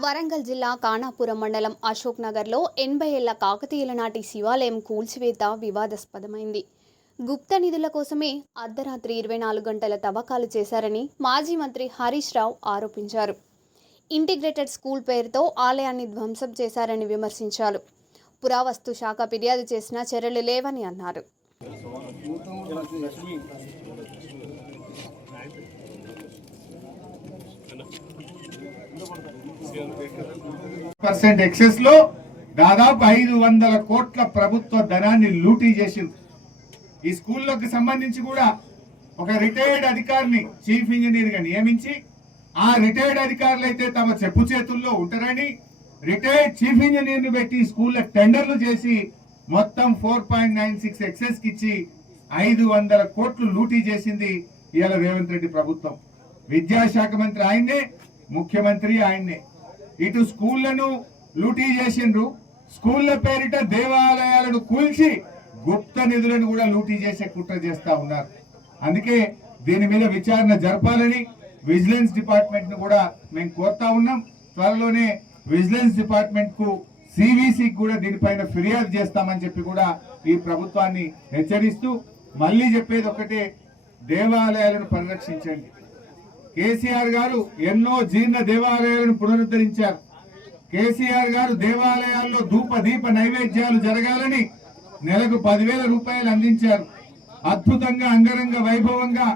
వరంగల్ జిల్లా కానాపురం మండలం అశోక్ నగర్లో 80 ఏళ్ల కాకతీయుల నాటి శివాలయం కూల్చివేత వివాదాస్పదమైంది. గుప్త నిధుల కోసమే అర్ధరాత్రి 24 గంటల తవ్వకాలు చేశారని మాజీ మంత్రి హరీష్ రావు ఆరోపించారు. ఇంటిగ్రేటెడ్ స్కూల్ పేరుతో ఆలయాన్ని ధ్వంసం చేశారని విమర్శించారు. పురావస్తు శాఖ ఫిర్యాదు చేసినా చర్యలు లేవని అన్నారు. ఎక్సెస్ లో దాదాపు 500 కోట్ల ప్రభుత్వ ధనాన్ని లూటీ చేసింది. ఈ స్కూళ్ళకు సంబంధించి కూడా ఒక రిటైర్డ్ అధికారిని చీఫ్ ఇంజనీర్ గా నియమించి ఆ రిటైర్డ్ అధికారులు అయితే తమ చెప్పు చేతుల్లో ఉంటారని రిటైర్డ్ చీఫ్ ఇంజనీర్ ని పెట్టి స్కూళ్ళ టెండర్లు చేసి మొత్తం 4.96 ఎక్సెస్ కి ఇచ్చి 500 కోట్లు లూటీ చేసింది ఇవాళ రేవంత్ రెడ్డి ప్రభుత్వం. విద్యాశాఖ మంత్రి ఆయన్నే, ముఖ్యమంత్రి ఆయన్నే. ఇటు స్కూళ్లను లూటీ చేసిండ్రు, స్కూళ్ల పేరిట దేవాలయాలను కూల్చి గుప్త నిధులను కూడా లూటీ చేసే కుట్ర చేస్తా ఉన్నారు. అందుకే దీని మీద విచారణ జరపాలని విజిలెన్స్ డిపార్ట్మెంట్ ను కూడా మేము కోరుతా ఉన్నాం. త్వరలోనే విజిలెన్స్ డిపార్ట్మెంట్ కు సివిసికి కూడా దీనిపైన ఫిర్యాదు చేస్తామని చెప్పి కూడా ఈ ప్రభుత్వాన్ని హెచ్చరిస్తూ మళ్ళీ చెప్పేది ఒకటే, దేవాలయాలను పరిరక్షించండి. కేసీఆర్ గారు ఎన్నో జీర్ణ దేవాలయాలను పునరుద్ధరించారు. కేసీఆర్ గారు దేవాలయాల్లో ధూప దీప నైవేద్యాలు జరగాలని నెలకు 10,000 రూపాయలు అందించారు. అద్భుతంగా అంగరంగ వైభవంగా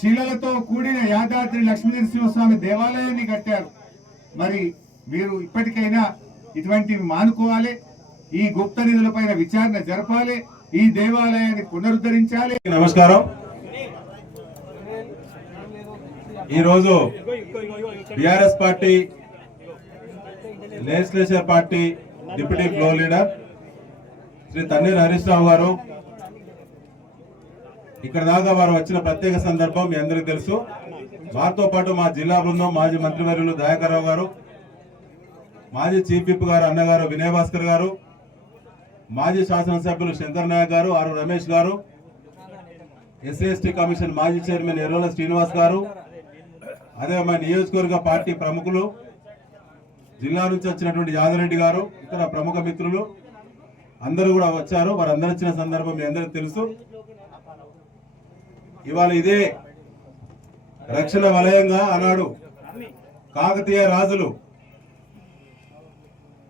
శిలలతో కూడిన యాదాద్రి లక్ష్మీనరసింహస్వామి దేవాలయాన్ని కట్టారు. మరి మీరు ఇప్పటికైనా ఇటువంటివి మానుకోవాలి, ఈ గుప్త నిధులపైన విచారణ జరపాలి, ఈ దేవాలయాన్ని పునరుద్ధరించాలి. నమస్కారం. ఈరోజు BRS party legislature party deputy floor leader Shri Tanneer Harish Rao garu ఇక్కడ దాకా వారు వచ్చిన ప్రత్యేక సందర్భం మీ అందరికీ తెలుసు. వారితో పాటు మా జిల్లా బృందం, మాజీ మంత్రివర్యులు దయాకర్ రావు గారు, మాజీ చీఫ్ విప్ గారు అన్నగారు వినయ్ భాస్కర్ గారు, మాజీ శాసనసభ్యులు శంకర్ నాయక్ గారు, ఆరు రమేష్ గారు, ఎస్సీ కమిషన్ మాజీ చైర్మన్ ఎర్రోల శ్రీనివాస్ గారు, అదే మా నియోజకవర్గ పార్టీ ప్రముఖులు, జిల్లా నుంచి వచ్చినటువంటి యాదరెడ్డి గారు, ఇతర ప్రముఖ మిత్రులు అందరూ కూడా వచ్చారు. వారందరూ వచ్చిన సందర్భం మీ అందరికీ తెలుసు. ఇవాళ ఇదే రక్షణ వలయంగా ఆనాడు కాకతీయ రాజులు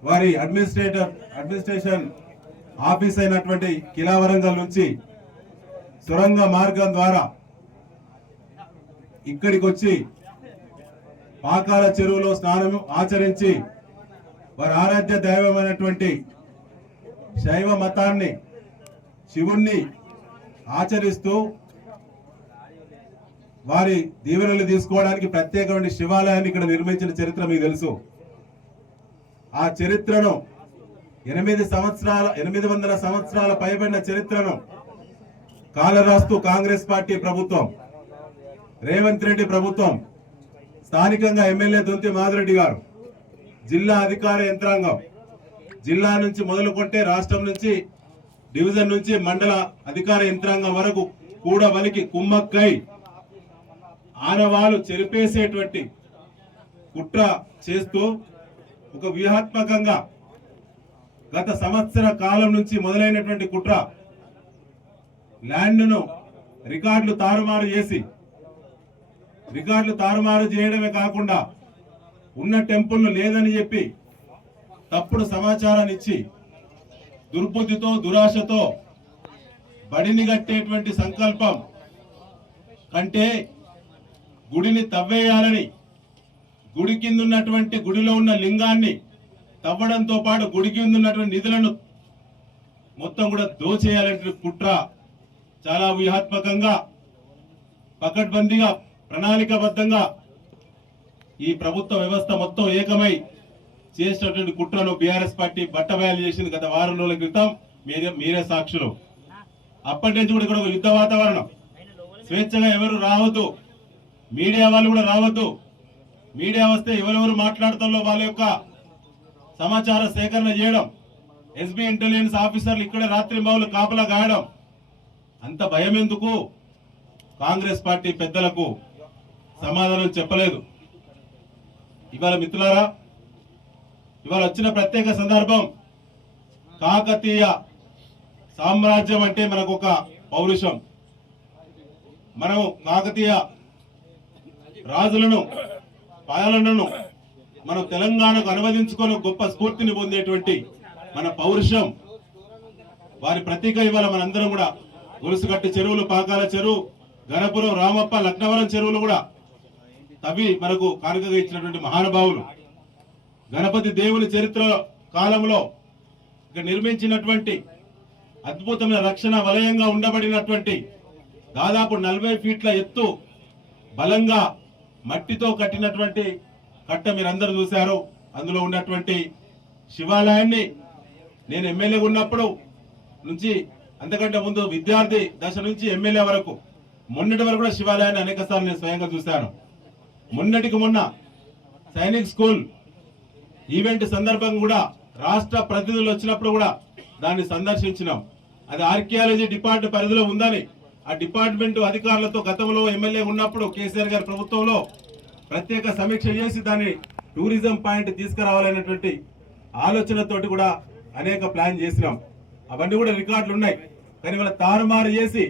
వారి అడ్మినిస్ట్రేషన్ ఆఫీస్ అయినటువంటి కిలా వరంగల్ నుంచి సొరంగ మార్గం ద్వారా ఇక్కడికి వచ్చి పాకాల చెరువులో స్నానం ఆచరించి వారి ఆరాధ్య దైవమైనటువంటి శైవ మతాన్ని, శివుణ్ణి ఆచరిస్తూ వారి దీవెనలు తీసుకోవడానికి ప్రత్యేకమైన శివాలయాన్ని ఇక్కడ నిర్మించిన చరిత్ర మీకు తెలుసు. ఆ చరిత్రను 800 సంవత్సరాల పైబడిన చరిత్రను కాలరాస్తూ కాంగ్రెస్ పార్టీ ప్రభుత్వం, రేవంత్ రెడ్డి ప్రభుత్వం, స్థానికంగా ఎమ్మెల్యే దొంతి మాధురెడ్డి గారు, జిల్లా అధికార యంత్రాంగం, జిల్లా నుంచి మొదలుకొంటే రాష్ట్రం నుంచి, డివిజన్ నుంచి మండల అధికార యంత్రాంగం వరకు కూడా వలికి కుమ్మక్కై ఆనవాళ్లు చెరిపేసేటువంటి కుట్ర చేస్తూ ఒక వ్యూహాత్మకంగా గత సంవత్సర కాలం నుంచి మొదలైనటువంటి కుట్ర, ల్యాండ్ను రికార్డులు తారుమారు చేయడమే కాకుండా ఉన్న టెంపుల్ను లేదని చెప్పి తప్పుడు సమాచారాన్ని ఇచ్చి దుర్బుద్ధితో, దురాశతో బడిని కట్టేటువంటి సంకల్పం కంటే గుడిని తవ్వేయాలని, గుడి కింద ఉన్నటువంటి గుడిలో ఉన్న లింగాన్ని తవ్వడంతో పాటు గుడి కింద ఉన్నటువంటి నిధులను మొత్తం కూడా దోచేయాలంటే కుట్ర చాలా వ్యూహాత్మకంగా, పకడ్బందీగా, ప్రణాళికాబద్ధంగా ఈ ప్రభుత్వ వ్యవస్థ మొత్తం ఏకమై చేసినటువంటి కుట్రను బీఆర్ఎస్ పార్టీ బట్టబయలు చేసింది గత వారం రోజుల క్రితం. మీరే సాక్షులు. అప్పటి నుంచి కూడా ఇక్కడ ఒక యుద్ధ వాతావరణం. స్వేచ్ఛగా ఎవరు రావద్దు, మీడియా వాళ్ళు కూడా రావద్దు. మీడియా వస్తే ఎవరెవరు మాట్లాడుతారో వాళ్ళ యొక్క సమాచార సేకరణ చేయడం, ఎస్బీ ఇంటెలిజెన్స్ ఆఫీసర్లు ఇక్కడే రాత్రి మౌలు కాపలా గాయడం. అంత భయం ఎందుకు? కాంగ్రెస్ పార్టీ పెద్దలకు సమాధానం చెప్పలేదు. ఇవాళ మిత్రులారా, ఇవాళ వచ్చిన ప్రత్యేక సందర్భం కాకతీయ సామ్రాజ్యం అంటే మనకు ఒక పౌరుషం. మనం కాకతీయ రాజులను పాలనను మనం తెలంగాణకు అనువదించుకొని గొప్ప స్ఫూర్తిని పొందేటువంటి మన పౌరుషం వారి ప్రతీక ఇవాళ మనందరం కూడా గొలుసుగట్టి చెరువులు, పాకాల చెరువు, గణపురం, రామప్ప, లక్నవరం చెరువులు కూడా తవ్వి మనకు కానుకగా ఇచ్చినటువంటి మహానుభావులు. గణపతి దేవుని చరిత్ర కాలంలో ఇక్కడ నిర్మించినటువంటి అద్భుతమైన రక్షణ వలయంగా ఉండబడినటువంటి దాదాపు 40 ఫీట్ల ఎత్తు బలంగా మట్టితో కట్టినటువంటి కట్ట మీరందరూ చూశారు. అందులో ఉన్నటువంటి శివాలయాన్ని నేను ఎమ్మెల్యేగా ఉన్నప్పుడు నుంచి, అంతకంటే ముందు విద్యార్థి దశ నుంచి ఎమ్మెల్యే వరకు, మొన్నటి వరకు కూడా శివాలయాన్ని అనేక సార్లు నేను స్వయంగా చూశాను. మొన్నటికి మొన్న సైనిక్ స్కూల్ ఈవెంట్ సందర్భంగా కూడా రాష్ట్ర ప్రతినిధులు వచ్చినప్పుడు కూడా దాన్ని సందర్శించినాం. అది ఆర్కియాలజీ డిపార్ట్మెంట్ పరిధిలో ఉందని ఆ డిపార్ట్మెంట్ అధికారులతో గతంలో ఎమ్మెల్యే ఉన్నప్పుడు కేసీఆర్ గారి ప్రభుత్వంలో ప్రత్యేక సమీక్ష చేసి దాన్ని టూరిజం పాయింట్ తీసుకురావాలనేటువంటి ఆలోచనతోటి కూడా అనేక ప్లాన్ చేసినాం. అవన్నీ కూడా రికార్డులు ఉన్నాయి. కానీ వాళ్ళ తారుమారు చేసి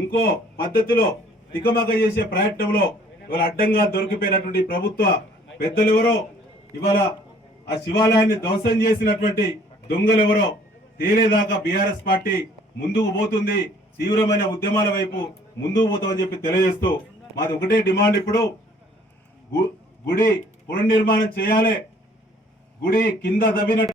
ఇంకో పద్ధతిలో తికమక చేసే ప్రయత్నంలో ఇవాళ అడ్డంగా దొరికిపోయినటువంటి ప్రభుత్వ పెద్దలు ఎవరో, ఇవాళ ఆ శివాలయాన్ని ధ్వంసం చేసినటువంటి దొంగలు ఎవరో తేలేదాకా బీఆర్ఎస్ పార్టీ ముందుకు పోతుంది, తీవ్రమైన ఉద్యమాల వైపు ముందుకు పోతామని చెప్పి తెలియజేస్తూ మాది ఒకటే డిమాండ్. ఇప్పుడు గుడి పునర్నిర్మాణం చేయాలి. గుడి కింద తవ్విన